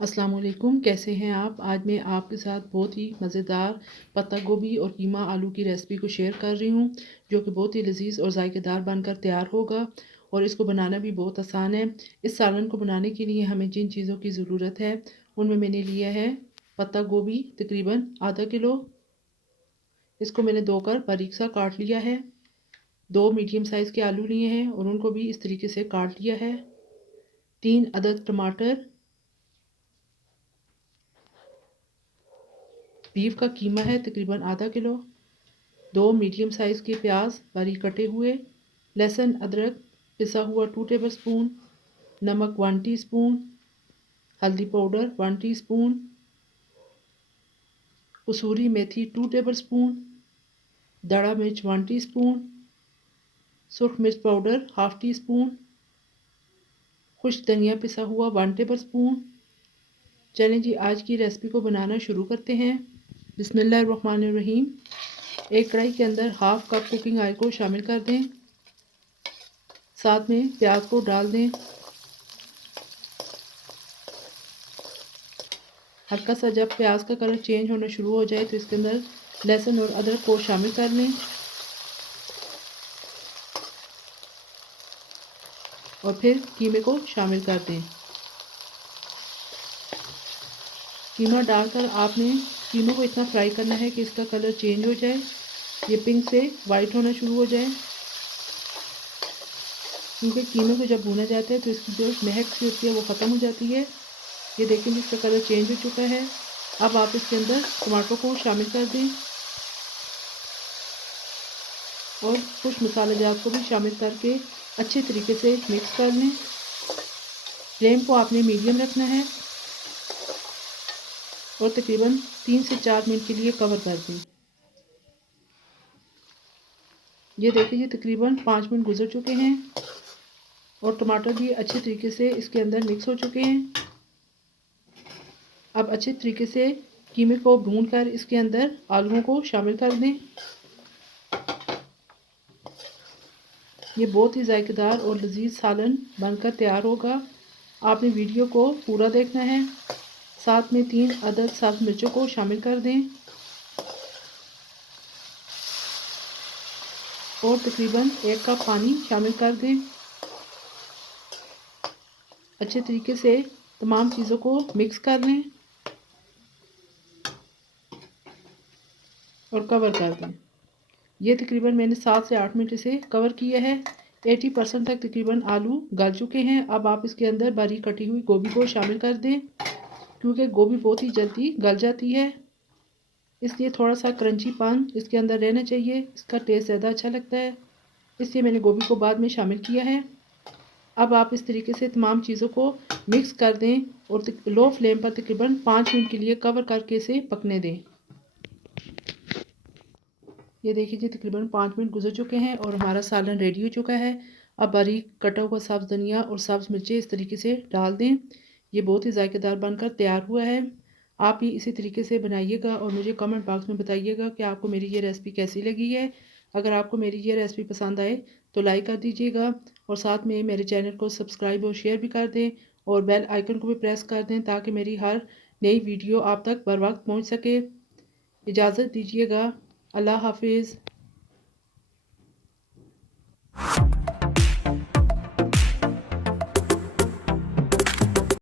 अस्सलाम वालेकुम, कैसे हैं आप। आज मैं आपके साथ बहुत ही मज़ेदार पत्ता गोभी और कीमा आलू की रेसिपी को शेयर कर रही हूँ, जो कि बहुत ही लजीज और जायकेदार बनकर तैयार होगा और इसको बनाना भी बहुत आसान है। इस सालन को बनाने के लिए हमें जिन चीज़ों की ज़रूरत है उनमें मैंने लिया है पत्ता गोभी तकरीबन आधा किलो। इसको मैंने धोकर बारीक सा काट लिया है। 2 मीडियम साइज़ के आलू लिए हैं और उनको भी इस तरीके से काट लिया है। 3 अदद टमाटर, बीफ का कीमा है तकरीबन आधा किलो, 2 मीडियम साइज़ के प्याज बारीक कटे हुए, लहसुन अदरक पिसा हुआ 2 टेबलस्पून, नमक 1 टीस्पून, हल्दी पाउडर 1 टीस्पून, कसूरी मेथी 2 टेबलस्पून, दड़ा मिर्च 1 टीस्पून, सुर्ख मिर्च पाउडर हाफ टी स्पून, खुश्क धनिया पिसा हुआ 1 टेबलस्पून। चलें जी, आज की रेसिपी को बनाना शुरू करते हैं। बिस्मिल्लाहिर्रहमानिर्रहीम। एक कढ़ाई के अंदर हाफ कप कुकिंग ऑयल को शामिल कर दें, साथ में प्याज को डाल दें। हल्का सा जब प्याज का कलर चेंज होना शुरू हो जाए तो इसके अंदर लहसुन और अदरक को शामिल कर लें और फिर कीमे को शामिल कर दें। कीमा डालकर आपने कीमे को इतना फ्राई करना है कि इसका कलर चेंज हो जाए, ये पिंक से वाइट होना शुरू हो जाए। क्योंकि कीमे को जब भुना जाता है तो इसकी जो महक सी होती है वो ख़त्म हो जाती है। ये देखें इसका कलर चेंज हो चुका है। अब आप इसके अंदर टमाटर को शामिल कर दें और कुछ मसाले जात को भी शामिल करके अच्छे तरीके से मिक्स कर लें। फ्लेम को आपने मीडियम रखना है और तकरीबन 3 से 4 मिनट के लिए कवर कर दें। ये देखिए तकरीबन 5 मिनट गुजर चुके हैं और टमाटर भी अच्छे तरीके से इसके अंदर मिक्स हो चुके हैं। अब अच्छे तरीके से कीमे को भूनकर इसके अंदर आलूओं को शामिल कर दें। ये बहुत ही जायकेदार और लजीज सालन बनकर तैयार होगा। आपने वीडियो को पूरा देखना है। साथ में 3 अदद सब्ज़ मिर्चों को शामिल कर दें और तकरीबन 1 कप पानी शामिल कर दें। अच्छे तरीके से तमाम चीज़ों को मिक्स कर लें और कवर कर दें। ये तकरीबन मैंने 7 से 8 मिनट इसे कवर किया है। 80% तक तकरीबन आलू गल चुके हैं। अब आप इसके अंदर बारीक कटी हुई गोभी को शामिल कर दें, क्योंकि गोभी बहुत ही जल्दी गल जाती है, इसलिए थोड़ा सा क्रंचीपन इसके अंदर रहना चाहिए, इसका टेस्ट ज़्यादा अच्छा लगता है, इसलिए मैंने गोभी को बाद में शामिल किया है। अब आप इस तरीके से तमाम चीज़ों को मिक्स कर दें और लो फ्लेम पर तकरीबन 5 मिनट के लिए कवर करके इसे पकने दें। ये देखिए जी तकरीबन 5 मिनट गुजर चुके हैं और हमारा सालन रेडी हो चुका है। अब बारीक कटा हुआ सब्ज़ धनिया और सब्ज़ मिर्चें इस तरीके से डाल दें। ये बहुत ही जायकेदार बनकर तैयार हुआ है। आप भी इसी तरीके से बनाइएगा और मुझे कमेंट बॉक्स में बताइएगा कि आपको मेरी ये रेसिपी कैसी लगी है। अगर आपको मेरी ये रेसिपी पसंद आए तो लाइक कर दीजिएगा और साथ में मेरे चैनल को सब्सक्राइब और शेयर भी कर दें और बेल आइकन को भी प्रेस कर दें ताकि मेरी हर नई वीडियो आप तक बर वक्त पहुँच सके। इजाज़त दीजिएगा। अल्लाह हाफिज़।